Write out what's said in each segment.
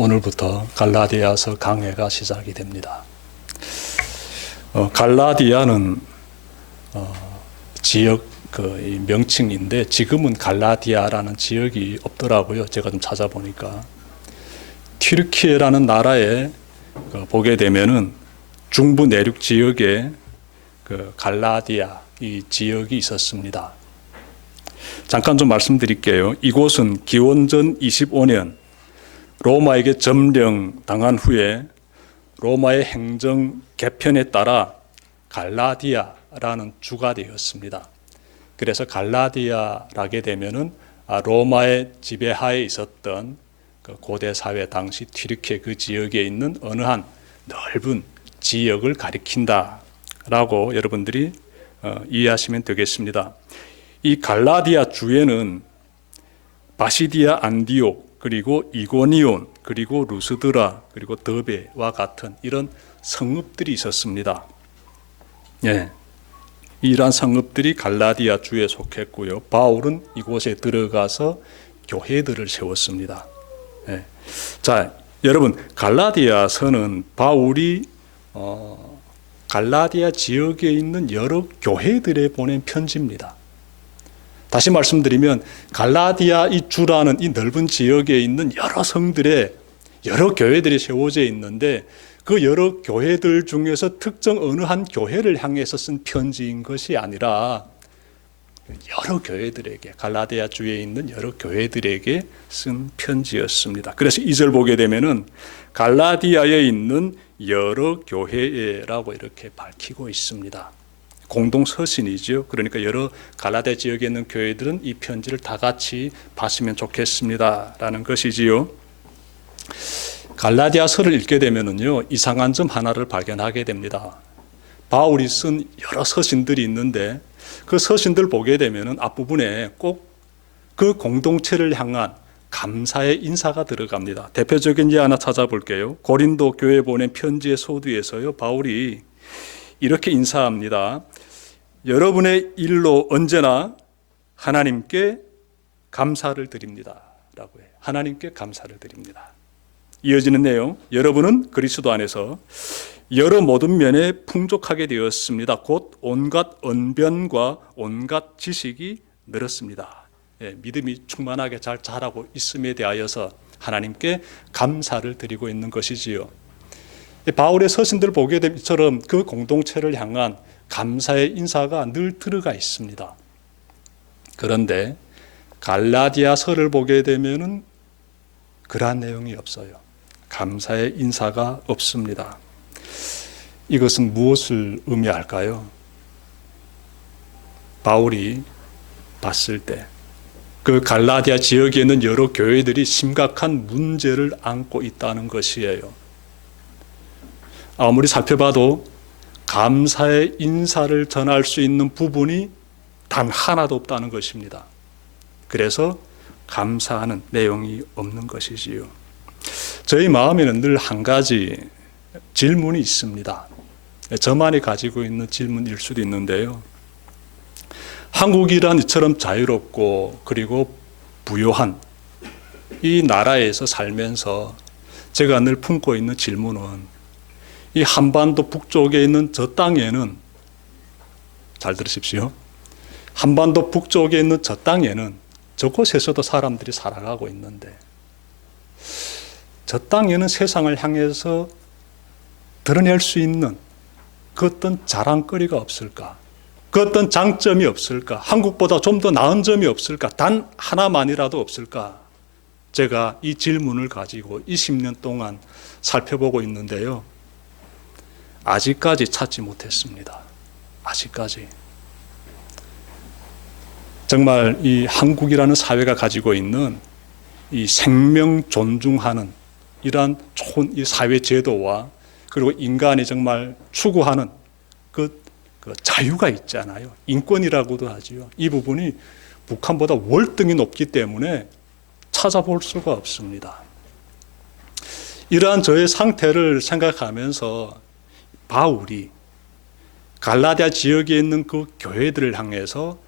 오늘부터 갈라디아서 강해가 시작이 됩니다. 갈라디아는 지역 명칭인데 지금은 갈라디아라는 지역이 없더라고요. 제가 좀 찾아보니까 튀르키예라는 나라에 보게 되면은 중부 내륙 지역에 갈라디아 이 지역이 있었습니다. 잠깐 좀 말씀드릴게요. 이곳은 기원전 25년 로마에게 점령당한 후에 로마의 행정 개편에 따라 갈라디아라는 주가 되었습니다. 그래서 갈라디아라게 되면은 로마의 지배하에 있었던 고대 사회 당시 튀르키예 그 지역에 있는 어느 한 넓은 지역을 가리킨다라고 여러분들이 이해하시면 되겠습니다. 이 갈라디아 주에는 바시디아 안디옥 그리고 이고니온 그리고 루스드라 그리고 더베와 같은 이런 성읍들이 있었습니다. 예, 이러한 성읍들이 갈라디아 주에 속했고요. 바울은 이곳에 들어가서 교회들을 세웠습니다. 예. 자, 여러분 갈라디아서는 바울이 갈라디아 지역에 있는 여러 교회들에 보낸 편지입니다. 다시 말씀드리면 갈라디아 이 주라는 이 넓은 지역에 있는 여러 성들의 여러 교회들이 세워져 있는데 그 여러 교회들 중에서 특정 어느 한 교회를 향해서 쓴 편지인 것이 아니라 여러 교회들에게 갈라디아 주에 있는 여러 교회들에게 쓴 편지였습니다. 그래서 2절 보게 되면은 갈라디아에 있는 여러 교회라고 이렇게 밝히고 있습니다. 공동 서신이죠. 그러니까 여러 갈라디아 지역에 있는 교회들은 이 편지를 다 같이 봤으면 좋겠습니다라는 것이지요. 갈라디아서를 읽게 되면은요 이상한 점 하나를 발견하게 됩니다. 바울이 쓴 여러 서신들이 있는데 그 서신들 보게 되면은 앞부분에 꼭 그 공동체를 향한 감사의 인사가 들어갑니다. 대표적인 예 하나 찾아볼게요. 고린도 교회에 보낸 편지의 소두에서요 바울이 이렇게 인사합니다. 여러분의 일로 언제나 하나님께 감사를 드립니다. 라고 해요. 하나님께 감사를 드립니다. 이어지는 내용, 여러분은 그리스도 안에서 여러 모든 면에 풍족하게 되었습니다. 곧 온갖 언변과 온갖 지식이 늘었습니다. 예, 믿음이 충만하게 잘 자라고 있음에 대하여서 하나님께 감사를 드리고 있는 것이지요. 바울의 서신들 보게 되면 이처럼 그 공동체를 향한 감사의 인사가 늘 들어가 있습니다. 그런데 갈라디아서를 보게 되면은 그러한 내용이 없어요. 감사의 인사가 없습니다. 이것은 무엇을 의미할까요? 바울이 봤을 때 그 갈라디아 지역에 있는 여러 교회들이 심각한 문제를 안고 있다는 것이에요. 아무리 살펴봐도 감사의 인사를 전할 수 있는 부분이 단 하나도 없다는 것입니다. 그래서 감사하는 내용이 없는 것이지요. 저희 마음에는 늘 한 가지 질문이 있습니다. 저만이 가지고 있는 질문일 수도 있는데요. 한국이란 이처럼 자유롭고 그리고 부유한 이 나라에서 살면서 제가 늘 품고 있는 질문은 이 한반도 북쪽에 있는 저 땅에는 잘 들으십시오. 한반도 북쪽에 있는 저 땅에는 저곳에서도 사람들이 살아가고 있는데 저 땅에는 세상을 향해서 드러낼 수 있는 그 어떤 자랑거리가 없을까? 그 어떤 장점이 없을까? 한국보다 좀 더 나은 점이 없을까? 단 하나만이라도 없을까? 제가 이 질문을 가지고 20년 동안 살펴보고 있는데요. 아직까지 찾지 못했습니다. 아직까지. 정말 이 한국이라는 사회가 가지고 있는 이 생명 존중하는 이러한 좋은 이 사회 제도와 그리고 인간이 정말 추구하는 그 자유가 있잖아요. 인권이라고도 하지요. 이 부분이 북한보다 월등히 높기 때문에 찾아볼 수가 없습니다. 이러한 저의 상태를 생각하면서 바울이 갈라디아 지역에 있는 그 교회들을 향해서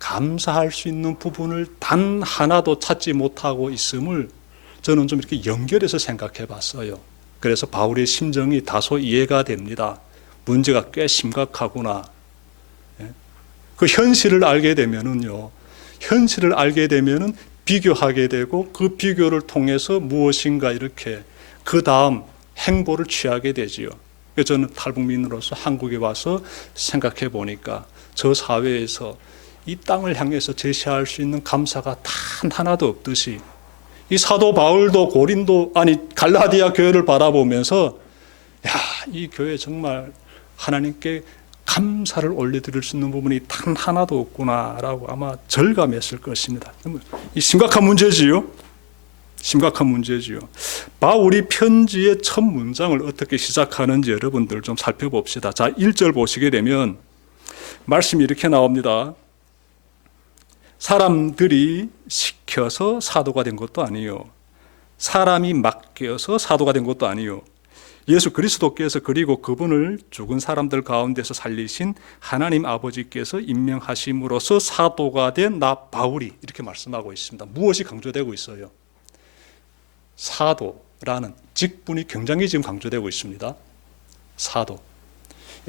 감사할 수 있는 부분을 단 하나도 찾지 못하고 있음을 저는 좀 이렇게 연결해서 생각해 봤어요. 그래서 바울의 심정이 다소 이해가 됩니다. 문제가 꽤 심각하구나. 그 현실을 알게 되면은요, 현실을 알게 되면은 비교하게 되고 그 비교를 통해서 무엇인가 이렇게 그 다음 행보를 취하게 되지요. 그래서 저는 탈북민으로서 한국에 와서 생각해 보니까 저 사회에서 이 땅을 향해서 제시할 수 있는 감사가 단 하나도 없듯이 이 사도 바울도 갈라디아 교회를 바라보면서 야, 이 교회 정말 하나님께 감사를 올려드릴 수 있는 부분이 단 하나도 없구나라고 아마 절감했을 것입니다. 이 심각한 문제지요. 심각한 문제지요. 바울이 편지의 첫 문장을 어떻게 시작하는지 여러분들 좀 살펴봅시다. 자, 1절 보시게 되면 말씀이 이렇게 나옵니다. 사람들이 시켜서 사도가 된 것도 아니요, 사람이 맡겨서 사도가 된 것도 아니요, 예수 그리스도께서 그리고 그분을 죽은 사람들 가운데서 살리신 하나님 아버지께서 임명하심으로써 사도가 된 나 바울이, 이렇게 말씀하고 있습니다. 무엇이 강조되고 있어요? 사도라는 직분이 굉장히 지금 강조되고 있습니다. 사도.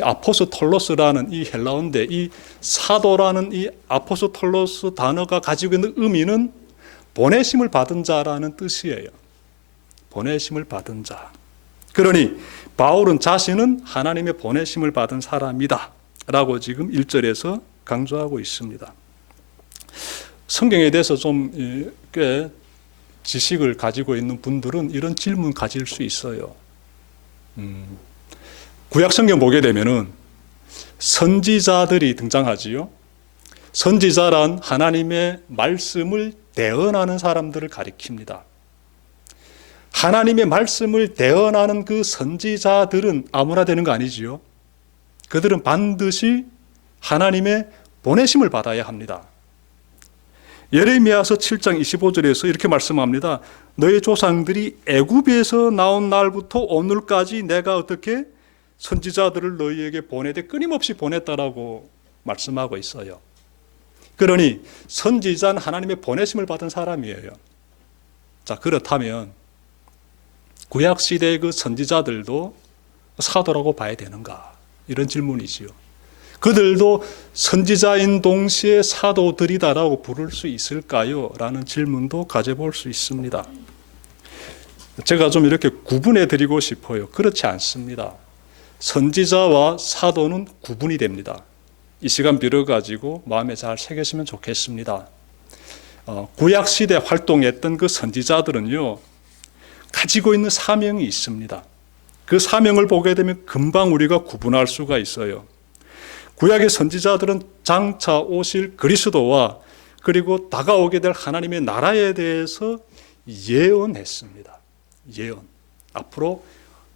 아포스톨로스라는 이 헬라어인데 이 사도라는 이 아포스톨로스 단어가 가지고 있는 의미는 보내심을 받은 자라는 뜻이에요. 보내심을 받은 자. 그러니 바울은 자신은 하나님의 보내심을 받은 사람이다 라고 지금 1절에서 강조하고 있습니다. 성경에 대해서 좀 꽤 지식을 가지고 있는 분들은 이런 질문 가질 수 있어요. 구약 성경 보게 되면은 선지자들이 등장하지요. 선지자란 하나님의 말씀을 대언하는 사람들을 가리킵니다. 하나님의 말씀을 대언하는 그 선지자들은 아무나 되는 거 아니지요. 그들은 반드시 하나님의 보내심을 받아야 합니다. 예레미야서 7장 25절에서 이렇게 말씀합니다. 너의 조상들이 애굽에서 나온 날부터 오늘까지 내가 어떻게 선지자들을 너희에게 보내되 끊임없이 보냈다라고 말씀하고 있어요. 그러니 선지자는 하나님의 보내심을 받은 사람이에요. 자, 그렇다면 구약 시대의 그 선지자들도 사도라고 봐야 되는가? 이런 질문이지요. 그들도 선지자인 동시에 사도들이다라고 부를 수 있을까요? 라는 질문도 가져볼 수 있습니다. 제가 좀 이렇게 구분해 드리고 싶어요. 그렇지 않습니다. 선지자와 사도는 구분이 됩니다. 이 시간 빌어가지고 마음에 잘 새기시면 좋겠습니다. 구약 시대 활동했던 그 선지자들은요, 가지고 있는 사명이 있습니다. 그 사명을 보게 되면 금방 우리가 구분할 수가 있어요. 구약의 선지자들은 장차 오실 그리스도와 그리고 다가오게 될 하나님의 나라에 대해서 예언했습니다. 예언. 앞으로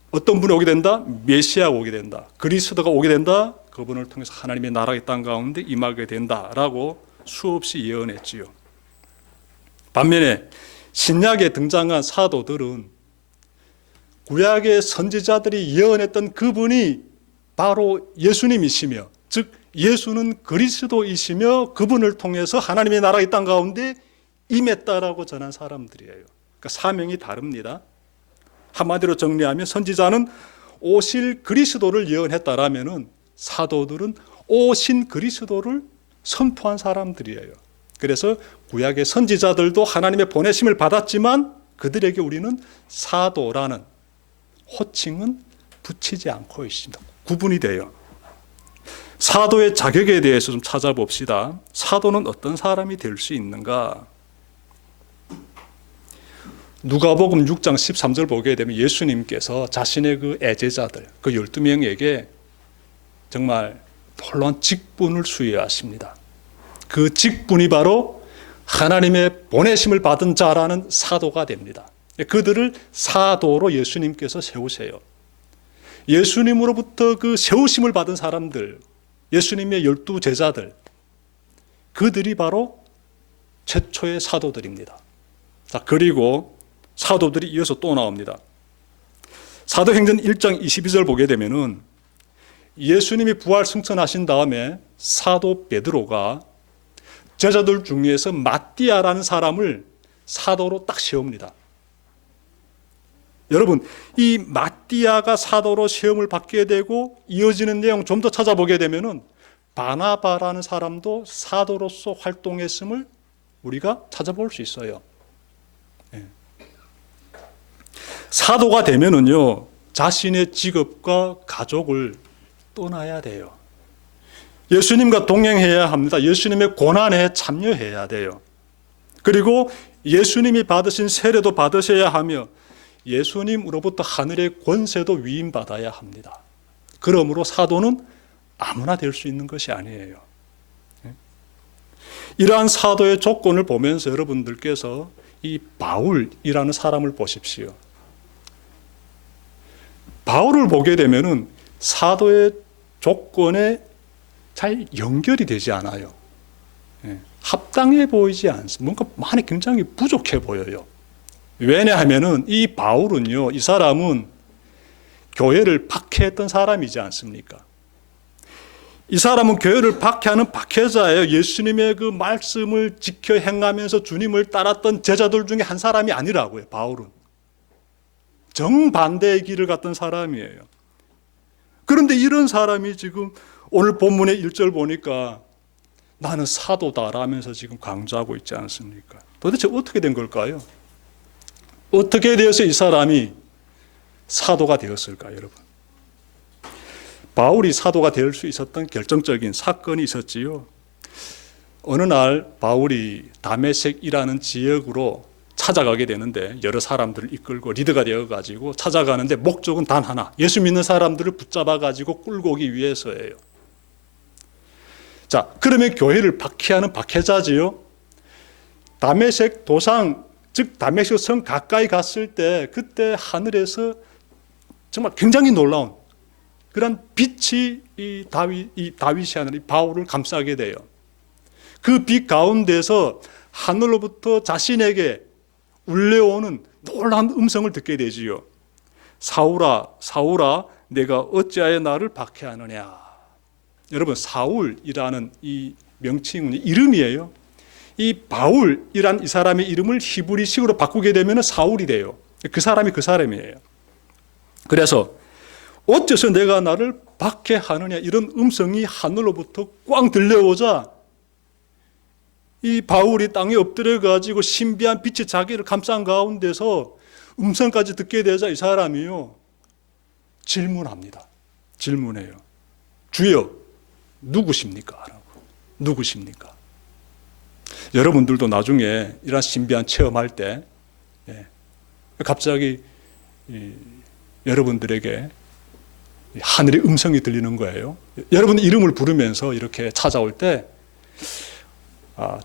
어떤 분이 오게 된다? 메시아가 오게 된다. 그리스도가 오게 된다. 그분을 통해서 하나님의 나라의 땅 가운데 임하게 된다라고 수없이 예언했지요. 반면에 신약에 등장한 사도들은 구약의 선지자들이 예언했던 그분이 바로 예수님이시며, 즉 예수는 그리스도이시며 그분을 통해서 하나님의 나라의 땅 가운데 임했다라고 전한 사람들이에요. 그러니까 사명이 다릅니다. 한마디로 정리하면 선지자는 오실 그리스도를 예언했다라면은 사도들은 오신 그리스도를 선포한 사람들이에요. 그래서 구약의 선지자들도 하나님의 보내심을 받았지만 그들에게 우리는 사도라는 호칭은 붙이지 않고 있습니다. 구분이 돼요. 사도의 자격에 대해서 좀 찾아봅시다. 사도는 어떤 사람이 될 수 있는가? 누가복음 6장 13절 보게 되면 예수님께서 자신의 그 애제자들, 그 12명에게 정말 놀라운 직분을 수여하십니다. 그 직분이 바로 하나님의 보내심을 받은 자라는 사도가 됩니다. 그들을 사도로 예수님께서 세우세요. 예수님으로부터 그 세우심을 받은 사람들, 예수님의 12제자들, 그들이 바로 최초의 사도들입니다. 자, 그리고 사도들이 이어서 또 나옵니다. 사도행전 1장 22절 보게 되면은 예수님이 부활 승천하신 다음에 사도 베드로가 제자들 중에서 마띠아라는 사람을 사도로 딱 세웁니다. 여러분, 이 마띠아가 사도로 시험을 받게 되고 이어지는 내용 좀 더 찾아보게 되면은 바나바라는 사람도 사도로서 활동했음을 우리가 찾아볼 수 있어요. 사도가 되면은요, 자신의 직업과 가족을 떠나야 돼요. 예수님과 동행해야 합니다. 예수님의 고난에 참여해야 돼요. 그리고 예수님이 받으신 세례도 받으셔야 하며 예수님으로부터 하늘의 권세도 위임받아야 합니다. 그러므로 사도는 아무나 될 수 있는 것이 아니에요. 이러한 사도의 조건을 보면서 여러분들께서 이 바울이라는 사람을 보십시오. 바울을 보게 되면은 사도의 조건에 잘 연결이 되지 않아요. 합당해 보이지 않습니다. 뭔가 많이 굉장히 부족해 보여요. 왜냐하면은 이 바울은요, 이 사람은 교회를 박해했던 사람이지 않습니까? 이 사람은 교회를 박해하는 박해자예요. 예수님의 그 말씀을 지켜 행하면서 주님을 따랐던 제자들 중에 한 사람이 아니라고요. 바울은 정반대의 길을 갔던 사람이에요. 그런데 이런 사람이 지금 오늘 본문의 1절 보니까 나는 사도다라면서 지금 강조하고 있지 않습니까? 도대체 어떻게 된 걸까요? 어떻게 되어서 이 사람이 사도가 되었을까요, 여러분? 바울이 사도가 될 수 있었던 결정적인 사건이 있었지요. 어느 날 바울이 다메섹이라는 지역으로 찾아가게 되는데 여러 사람들을 이끌고 리더가 되어가지고 찾아가는데 목적은 단 하나, 예수 믿는 사람들을 붙잡아가지고 끌고 오기 위해서예요. 자, 그러면 교회를 박해하는 박해자지요. 다메섹 도상, 즉 다메섹 성 가까이 갔을 때 그때 하늘에서 정말 굉장히 놀라운 그런 빛이 이 다윗이 하는 이 바울을 감싸게 돼요. 그 빛 가운데서 하늘로부터 자신에게 울려오는 놀라운 음성을 듣게 되지요. 사울아, 사울아, 내가 어찌하여 나를 박해하느냐. 여러분, 사울이라는 이 명칭은 이름이에요. 이 바울이란 이 사람의 이름을 히브리식으로 바꾸게 되면 사울이 돼요. 그 사람이 그 사람이에요. 그래서 어째서 내가 나를 박해하느냐, 이런 음성이 하늘로부터 꽝 들려오자 이 바울이 땅에 엎드려 가지고 신비한 빛이 자기를 감싼 가운데서 음성까지 듣게 되자 이 사람이요, 질문합니다. 질문해요. 주여, 누구십니까? 라고. 누구십니까? 여러분들도 나중에 이런 신비한 체험할 때 갑자기 여러분들에게 하늘의 음성이 들리는 거예요. 여러분 이름을 부르면서 이렇게 찾아올 때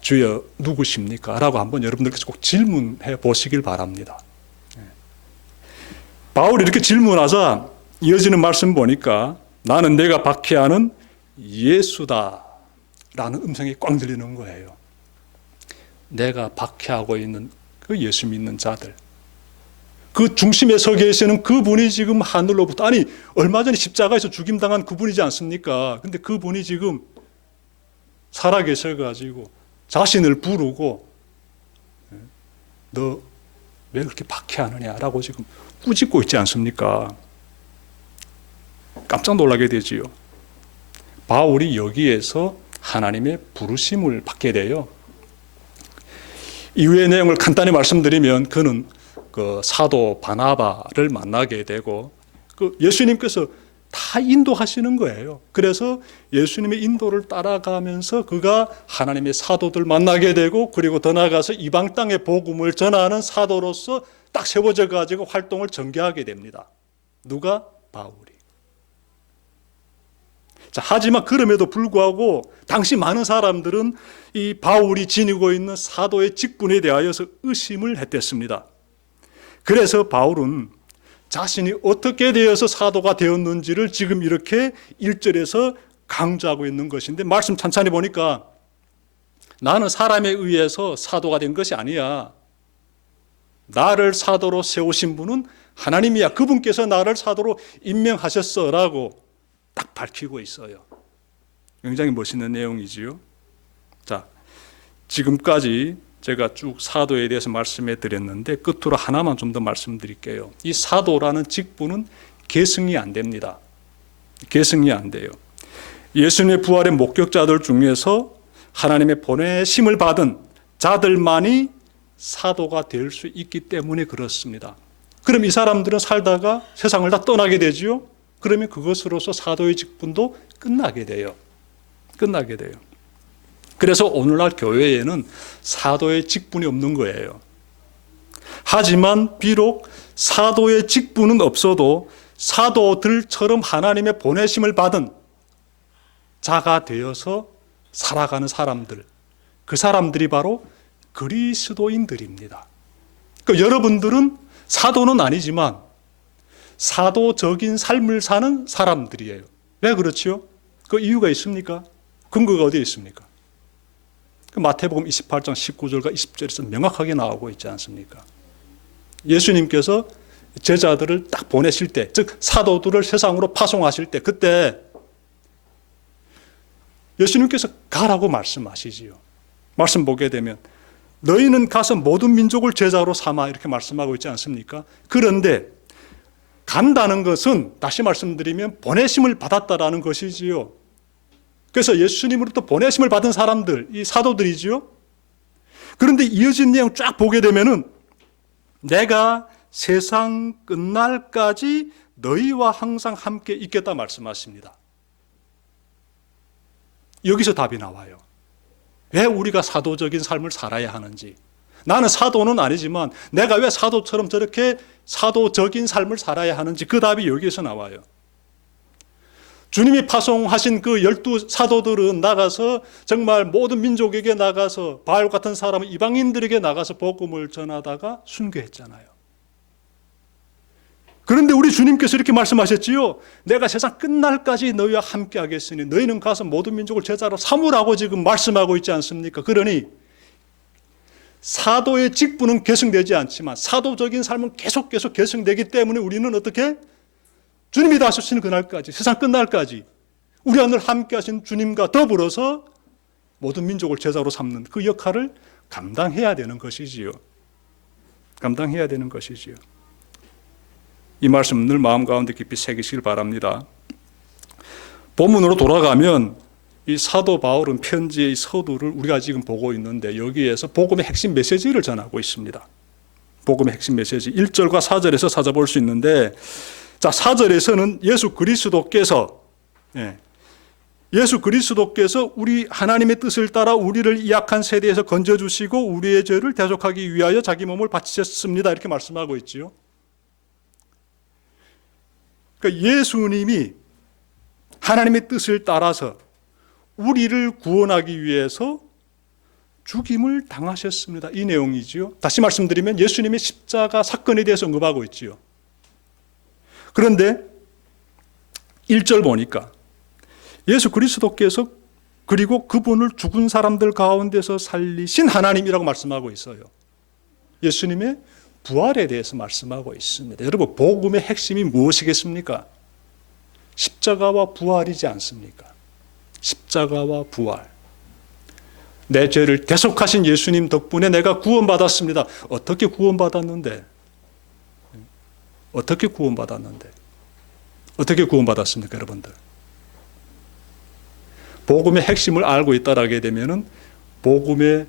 주여 누구십니까? 라고 한번 여러분들께서 꼭 질문해 보시길 바랍니다. 바울이 이렇게 질문하자 이어지는 말씀 보니까 나는 내가 박해하는 예수다 라는 음성이 꽝 들리는 거예요. 내가 박해하고 있는 그 예수 믿는 자들, 그 중심에 서 계시는 그분이 지금 하늘로부터, 아니 얼마 전에 십자가에서 죽임당한 그분이지 않습니까? 근데 그분이 지금 살아계셔가지고 자신을 부르고 너 왜 그렇게 박해하느냐라고 지금 꾸짖고 있지 않습니까? 깜짝 놀라게 되지요. 바울이 여기에서 하나님의 부르심을 받게 돼요. 이후의 내용을 간단히 말씀드리면 그는 그 사도 바나바를 만나게 되고 그 예수님께서 다 인도하시는 거예요. 그래서 예수님의 인도를 따라가면서 그가 하나님의 사도들 만나게 되고 그리고 더 나아가서 이방 땅의 복음을 전하는 사도로서 딱 세워져 가지고 활동을 전개하게 됩니다. 누가? 바울이. 자, 하지만 그럼에도 불구하고 당시 많은 사람들은 이 바울이 지니고 있는 사도의 직분에 대하여서 의심을 했댔습니다. 그래서 바울은 자신이 어떻게 되어서 사도가 되었는지를 지금 이렇게 1절에서 강조하고 있는 것인데, 말씀 찬찬히 보니까 나는 사람에 의해서 사도가 된 것이 아니야. 나를 사도로 세우신 분은 하나님이야. 그분께서 나를 사도로 임명하셨어 라고 딱 밝히고 있어요. 굉장히 멋있는 내용이지요. 자, 지금까지 제가 쭉 사도에 대해서 말씀해 드렸는데 끝으로 하나만 좀 더 말씀드릴게요. 이 사도라는 직분은 계승이 안 됩니다. 계승이 안 돼요. 예수님의 부활의 목격자들 중에서 하나님의 보내심을 받은 자들만이 사도가 될 수 있기 때문에 그렇습니다. 그럼 이 사람들은 살다가 세상을 다 떠나게 되지요. 그러면 그것으로서 사도의 직분도 끝나게 돼요. 끝나게 돼요. 그래서 오늘날 교회에는 사도의 직분이 없는 거예요. 하지만 비록 사도의 직분은 없어도 사도들처럼 하나님의 보내심을 받은 자가 되어서 살아가는 사람들, 그 사람들이 바로 그리스도인들입니다. 그러니까 여러분들은 사도는 아니지만 사도적인 삶을 사는 사람들이에요. 왜 그렇지요? 그 이유가 있습니까? 근거가 어디에 있습니까? 마태복음 28장 19절과 20절에서 명확하게 나오고 있지 않습니까? 예수님께서 제자들을 딱 보내실 때, 즉 사도들을 세상으로 파송하실 때, 그때 예수님께서 가라고 말씀하시지요. 말씀 보게 되면 너희는 가서 모든 민족을 제자로 삼아 이렇게 말씀하고 있지 않습니까? 그런데 간다는 것은 다시 말씀드리면 보내심을 받았다라는 것이지요. 그래서 예수님으로부터 보내심을 받은 사람들, 이 사도들이지요. 그런데 이어진 내용 쫙 보게 되면은 내가 세상 끝날까지 너희와 항상 함께 있겠다 말씀하십니다. 여기서 답이 나와요. 왜 우리가 사도적인 삶을 살아야 하는지. 나는 사도는 아니지만 내가 왜 사도처럼 저렇게 사도적인 삶을 살아야 하는지 그 답이 여기에서 나와요. 주님이 파송하신 그 12 사도들은 나가서 정말 모든 민족에게 나가서 바울 같은 사람은 이방인들에게 나가서 복음을 전하다가 순교했잖아요. 그런데 우리 주님께서 이렇게 말씀하셨지요. 내가 세상 끝날까지 너희와 함께 하겠으니 너희는 가서 모든 민족을 제자로 삼으라고 지금 말씀하고 있지 않습니까? 그러니 사도의 직분은 계승되지 않지만 사도적인 삶은 계속 계승되기 때문에 우리는 어떻게? 주님이 다시는 그날까지, 세상 끝날까지 우리 안을 함께 하신 주님과 더불어서 모든 민족을 제자로 삼는 그 역할을 감당해야 되는 것이지요. 감당해야 되는 것이지요. 이 말씀 늘 마음 가운데 깊이 새기시길 바랍니다. 본문으로 돌아가면 이 사도 바울은 편지의 서두를 우리가 지금 보고 있는데 여기에서 복음의 핵심 메시지를 전하고 있습니다. 복음의 핵심 메시지 1절과 4절에서 찾아볼 수 있는데, 자, 4절에서는 예수 그리스도께서 우리 하나님의 뜻을 따라 우리를 이 악한 세대에서 건져주시고 우리의 죄를 대속하기 위하여 자기 몸을 바치셨습니다. 이렇게 말씀하고 있지요. 그러니까 예수님이 하나님의 뜻을 따라서 우리를 구원하기 위해서 죽임을 당하셨습니다. 이 내용이지요. 다시 말씀드리면 예수님의 십자가 사건에 대해서 언급하고 있지요. 그런데 1절 보니까 예수 그리스도께서 그리고 그분을 죽은 사람들 가운데서 살리신 하나님이라고 말씀하고 있어요. 예수님의 부활에 대해서 말씀하고 있습니다. 여러분, 복음의 핵심이 무엇이겠습니까? 십자가와 부활이지 않습니까? 십자가와 부활. 내 죄를 대속하신 예수님 덕분에 내가 구원받았습니다. 어떻게 구원받았는데? 어떻게 구원받았는데? 어떻게 구원받았습니까, 여러분들? 복음의 핵심을 알고 있다라게 되면은 복음의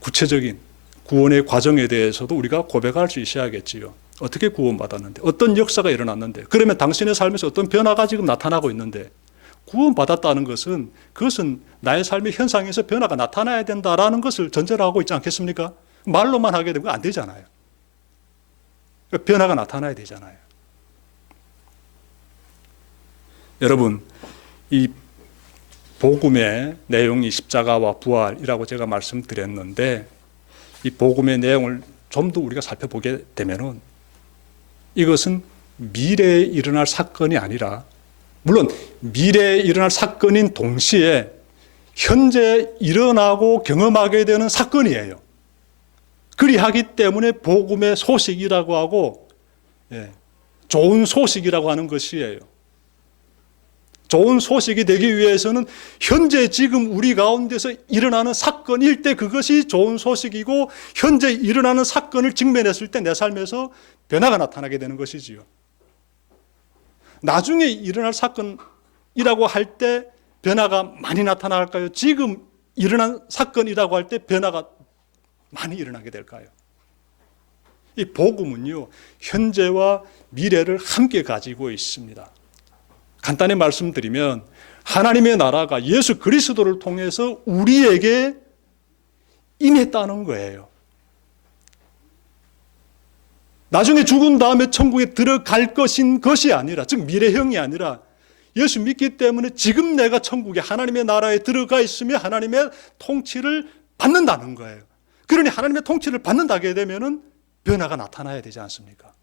구체적인 구원의 과정에 대해서도 우리가 고백할 수 있어야겠지요. 어떻게 구원받았는데, 어떤 역사가 일어났는데, 그러면 당신의 삶에서 어떤 변화가 지금 나타나고 있는데, 구원받았다는 것은 그것은 나의 삶의 현상에서 변화가 나타나야 된다라는 것을 전제로 하고 있지 않겠습니까? 말로만 하게 되면 안 되잖아요. 변화가 나타나야 되잖아요. 여러분, 이 복음의 내용이 십자가와 부활이라고 제가 말씀드렸는데, 이 복음의 내용을 좀 더 우리가 살펴보게 되면은 이것은 미래에 일어날 사건이 아니라, 물론 미래에 일어날 사건인 동시에 현재 일어나고 경험하게 되는 사건이에요. 그리하기 때문에 복음의 소식이라고 하고, 좋은 소식이라고 하는 것이에요. 좋은 소식이 되기 위해서는 현재 지금 우리 가운데서 일어나는 사건일 때 그것이 좋은 소식이고, 현재 일어나는 사건을 직면했을 때 내 삶에서 변화가 나타나게 되는 것이지요. 나중에 일어날 사건이라고 할 때 변화가 많이 나타날까요? 지금 일어난 사건이라고 할 때 변화가 많이 일어나게 될까요? 이 복음은요, 현재와 미래를 함께 가지고 있습니다. 간단히 말씀드리면 하나님의 나라가 예수 그리스도를 통해서 우리에게 임했다는 거예요. 나중에 죽은 다음에 천국에 들어갈 것인 것이 아니라, 즉 미래형이 아니라, 예수 믿기 때문에 지금 내가 천국에 하나님의 나라에 들어가 있으며 하나님의 통치를 받는다는 거예요. 그러니 하나님의 통치를 받는다게 되면은 변화가 나타나야 되지 않습니까?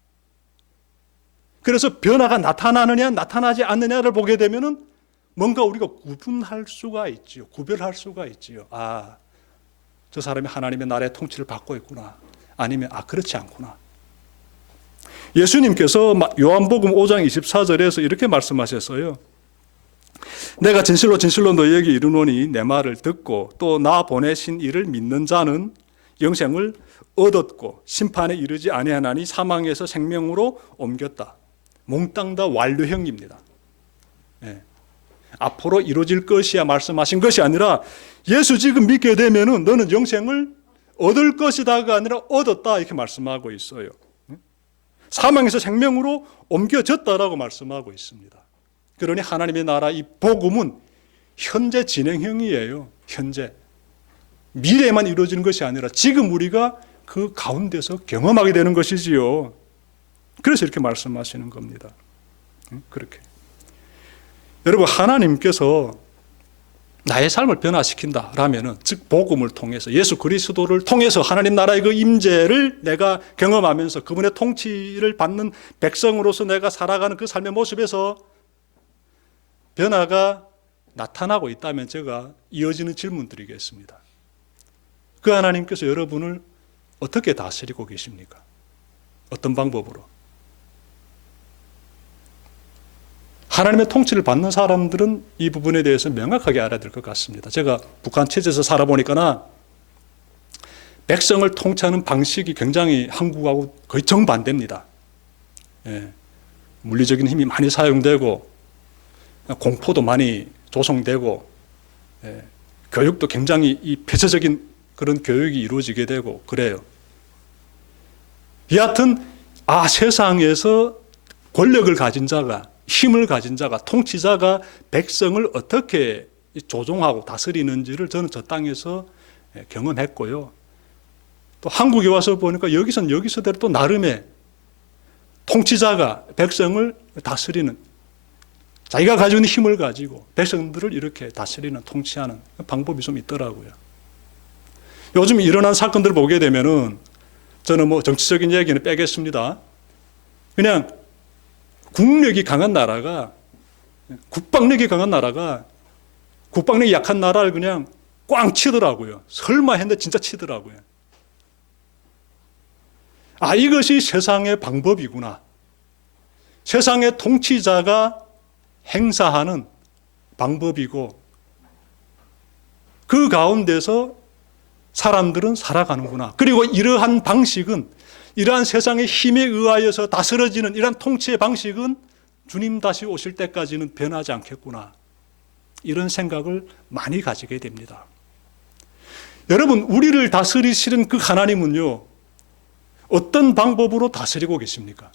그래서 변화가 나타나느냐 나타나지 않느냐를 보게 되면은 뭔가 우리가 구분할 수가 있지요. 구별할 수가 있지요. 아, 저 사람이 하나님의 나라의 통치를 받고 있구나. 아니면 그렇지 않구나. 예수님께서 요한복음 5장 24절에서 이렇게 말씀하셨어요. 내가 진실로 진실로 너희에게 이르노니 내 말을 듣고 또 나 보내신 이를 믿는 자는 영생을 얻었고 심판에 이르지 아니하나니 사망에서 생명으로 옮겼다. 몽땅 다 완료형입니다. 앞으로 이루어질 것이야 말씀하신 것이 아니라, 예수 지금 믿게 되면은 너는 영생을 얻을 것이다가 아니라 얻었다 이렇게 말씀하고 있어요. 사망에서 생명으로 옮겨졌다라고 말씀하고 있습니다. 그러니 하나님의 나라 이 복음은 현재 진행형이에요. 현재. 미래에만 이루어지는 것이 아니라 지금 우리가 그 가운데서 경험하게 되는 것이지요. 그래서 이렇게 말씀하시는 겁니다. 그렇게. 여러분, 하나님께서 나의 삶을 변화시킨다라면은, 즉 복음을 통해서 예수 그리스도를 통해서 하나님 나라의 그 임재를 내가 경험하면서 그분의 통치를 받는 백성으로서 내가 살아가는 그 삶의 모습에서 변화가 나타나고 있다면 제가 이어지는 질문 드리겠습니다. 그 하나님께서 여러분을 어떻게 다스리고 계십니까? 어떤 방법으로? 하나님의 통치를 받는 사람들은 이 부분에 대해서 명확하게 알아야 될 것 같습니다. 제가 북한 체제에서 살아보니까 백성을 통치하는 방식이 굉장히 한국하고 거의 정반대입니다. 물리적인 힘이 많이 사용되고 공포도 많이 조성되고 교육도 굉장히 이 폐쇄적인 그런 교육이 이루어지게 되고 그래요. 여하튼 세상에서 권력을 가진 자가, 힘을 가진 자가, 통치자가 백성을 어떻게 조종하고 다스리는지를 저는 저 땅에서 경험했고요. 또 한국에 와서 보니까 여기서대로 또 나름의 통치자가 백성을 다스리는, 자기가 가지고 있는 힘을 가지고 백성들을 이렇게 다스리는, 통치하는 방법이 좀 있더라고요. 요즘 일어난 사건들을 보게 되면은, 저는 정치적인 얘기는 빼겠습니다. 그냥 국력이 강한 나라가, 국방력이 강한 나라가 국방력이 약한 나라를 그냥 꽝 치더라고요. 설마 했는데 진짜 치더라고요. 이것이 세상의 방법이구나. 세상의 통치자가 행사하는 방법이고, 그 가운데서 사람들은 살아가는구나. 그리고 이러한 방식은, 이러한 세상의 힘에 의하여서 다스려지는 이러한 통치의 방식은 주님 다시 오실 때까지는 변하지 않겠구나. 이런 생각을 많이 가지게 됩니다. 여러분, 우리를 다스리시는 그 하나님은요, 어떤 방법으로 다스리고 계십니까?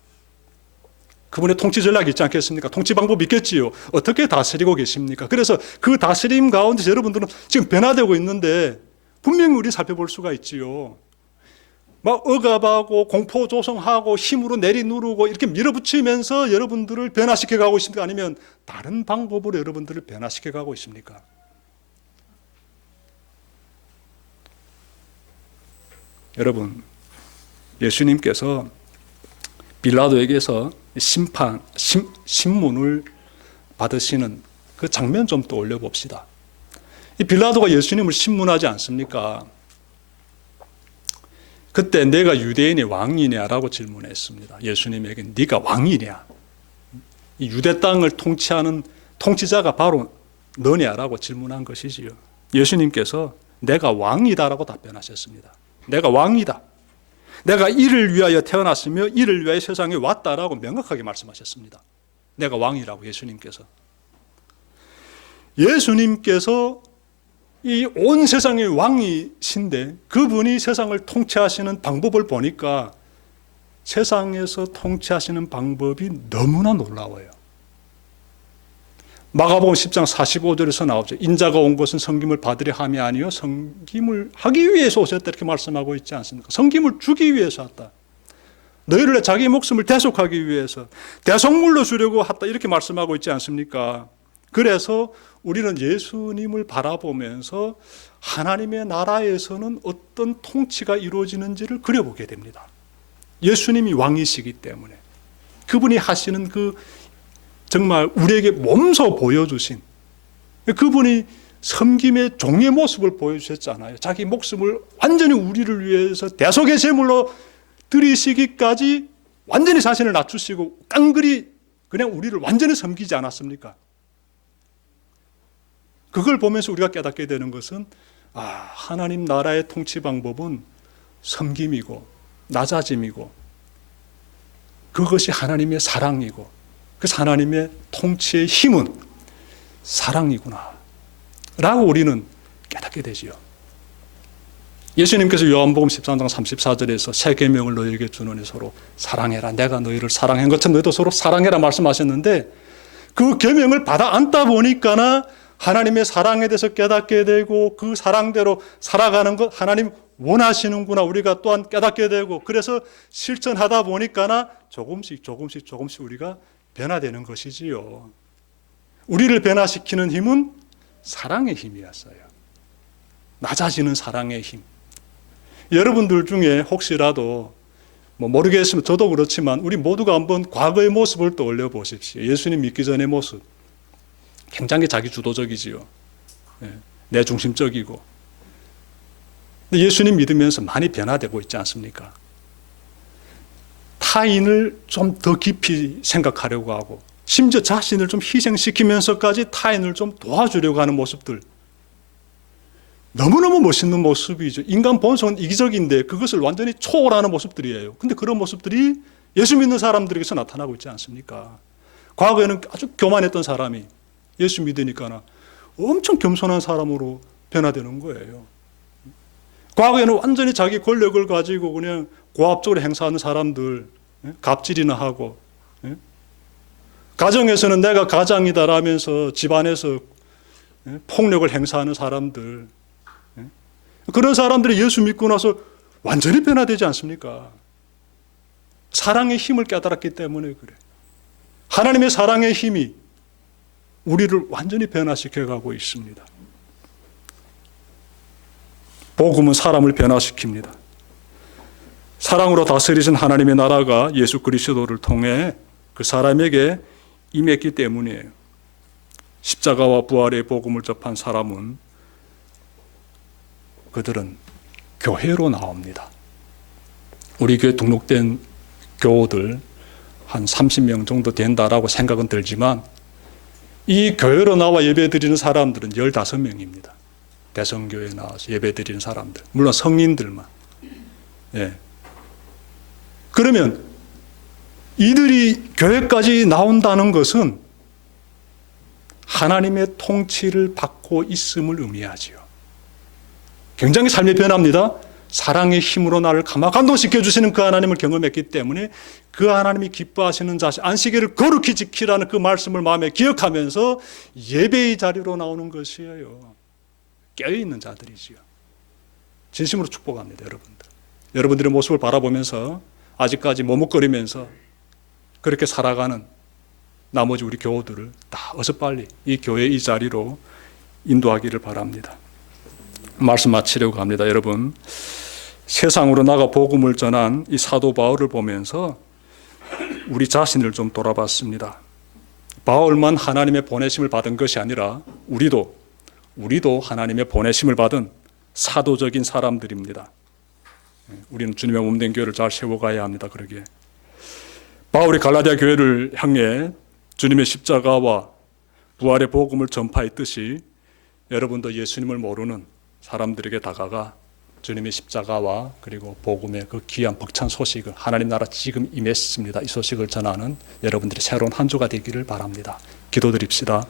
그분의 통치 전략이 있지 않겠습니까? 통치 방법이 있겠지요. 어떻게 다스리고 계십니까? 그래서 그 다스림 가운데서 여러분들은 지금 변화되고 있는데 분명히 우리 살펴볼 수가 있지요. 막 억압하고 공포 조성하고 힘으로 내리누르고 이렇게 밀어붙이면서 여러분들을 변화시켜 가고 있습니까? 아니면 다른 방법으로 여러분들을 변화시켜 가고 있습니까? 여러분, 예수님께서 빌라도에게서 신문을 받으시는 그 장면 좀 떠올려 봅시다. 이 빌라도가 예수님을 신문하지 않습니까? 그때 내가 유대인의 왕이냐라고 질문했습니다. 예수님에게 네가 왕이냐? 이 유대 땅을 통치하는 통치자가 바로 너냐라고 질문한 것이지요. 예수님께서 내가 왕이다라고 답변하셨습니다. 내가 왕이다. 내가 이를 위하여 태어났으며 이를 위하여 세상에 왔다라고 명확하게 말씀하셨습니다. 내가 왕이라고 예수님께서. 예수님께서 이 온 세상의 왕이신데 그분이 세상을 통치하시는 방법을 보니까 세상에서 통치하시는 방법이 너무나 놀라워요. 마가복음 10장 45절에서 나오죠. 인자가 온 것은 섬김을 받으려 함이 아니요 섬김을 하기 위해서 오셨다 이렇게 말씀하고 있지 않습니까? 섬김을 주기 위해서 왔다. 너희를 자기 목숨을 대속하기 위해서 대속물로 주려고 했다 이렇게 말씀하고 있지 않습니까? 그래서 우리는 예수님을 바라보면서 하나님의 나라에서는 어떤 통치가 이루어지는지를 그려보게 됩니다. 예수님이 왕이시기 때문에 그분이 하시는 그 정말 우리에게 몸소 보여주신 그분이 섬김의 종의 모습을 보여주셨잖아요. 자기 목숨을 완전히 우리를 위해서 대속의 제물로 드리시기까지 완전히 자신을 낮추시고 깡그리 그냥 우리를 완전히 섬기지 않았습니까? 그걸 보면서 우리가 깨닫게 되는 것은 하나님 나라의 통치 방법은 섬김이고 낮아짐이고 그것이 하나님의 사랑이고 그래서 하나님의 통치의 힘은 사랑이구나 라고 우리는 깨닫게 되지요. 예수님께서 요한복음 13장 34절에서 새 계명을 너희에게 주노니 서로 사랑해라. 내가 너희를 사랑한 것처럼 너희도 서로 사랑해라 말씀하셨는데 그 계명을 받아 안다 보니까 하나님의 사랑에 대해서 깨닫게 되고 그 사랑대로 살아가는 것 하나님 원하시는구나 우리가 또한 깨닫게 되고 그래서 실천하다 보니까 조금씩 우리가 변화되는 것이지요. 우리를 변화시키는 힘은 사랑의 힘이었어요. 낮아지는 사랑의 힘. 여러분들 중에 혹시라도 모르겠으면 저도 그렇지만 우리 모두가 한번 과거의 모습을 떠올려 보십시오. 예수님 믿기 전의 모습. 굉장히 자기 주도적이지요. 내 중심적이고. 근데 예수님 믿으면서 많이 변화되고 있지 않습니까? 타인을 좀 더 깊이 생각하려고 하고 심지어 자신을 좀 희생시키면서까지 타인을 좀 도와주려고 하는 모습들. 너무너무 멋있는 모습이죠. 인간 본성은 이기적인데 그것을 완전히 초월하는 모습들이에요. 근데 그런 모습들이 예수 믿는 사람들에게서 나타나고 있지 않습니까? 과거에는 아주 교만했던 사람이 예수 믿으니까 엄청 겸손한 사람으로 변화되는 거예요. 과거에는 완전히 자기 권력을 가지고 그냥 고압적으로 행사하는 사람들, 갑질이나 하고, 가정에서는 내가 가장이다라면서 집안에서 폭력을 행사하는 사람들, 그런 사람들이 예수 믿고 나서 완전히 변화되지 않습니까? 사랑의 힘을 깨달았기 때문에 그래. 하나님의 사랑의 힘이 우리를 완전히 변화시켜가고 있습니다. 복음은 사람을 변화시킵니다. 사랑으로 다스리신 하나님의 나라가 예수 그리스도를 통해 그 사람에게 임했기 때문이에요. 십자가와 부활의 복음을 접한 사람은 그들은 교회로 나옵니다. 우리 교회 등록된 교우들 한 30명 정도 된다라고 생각은 들지만 이 교회로 나와 예배드리는 사람들은 15명입니다. 대성교회에 나와서 예배드리는 사람들. 물론 성인들만. 그러면 이들이 교회까지 나온다는 것은 하나님의 통치를 받고 있음을 의미하지요. 굉장히 삶의 변화입니다. 사랑의 힘으로 나를 감화감동시켜 주시는 그 하나님을 경험했기 때문에 그 하나님이 기뻐하시는 자식 안식일을 거룩히 지키라는 그 말씀을 마음에 기억하면서 예배의 자리로 나오는 것이에요. 깨어있는 자들이지요. 진심으로 축복합니다. 여러분들의 모습을 바라보면서 아직까지 머뭇거리면서 그렇게 살아가는 나머지 우리 교우들을 다 어서 빨리 이 교회 이 자리로 인도하기를 바랍니다. 말씀 마치려고 합니다. 여러분, 세상으로 나가 복음을 전한 이 사도 바울을 보면서 우리 자신을 좀 돌아봤습니다. 바울만 하나님의 보내심을 받은 것이 아니라 우리도 하나님의 보내심을 받은 사도적인 사람들입니다. 우리는 주님의 몸된 교회를 잘 세워가야 합니다. 그러기에 바울이 갈라디아 교회를 향해 주님의 십자가와 부활의 복음을 전파했듯이 여러분도 예수님을 모르는 사람들에게 다가가 주님의 십자가와 그리고 복음의 그 귀한 벅찬 소식을, 하나님 나라 지금 임했습니다, 이 소식을 전하는 여러분들의 새로운 한 주가 되기를 바랍니다. 기도드립시다.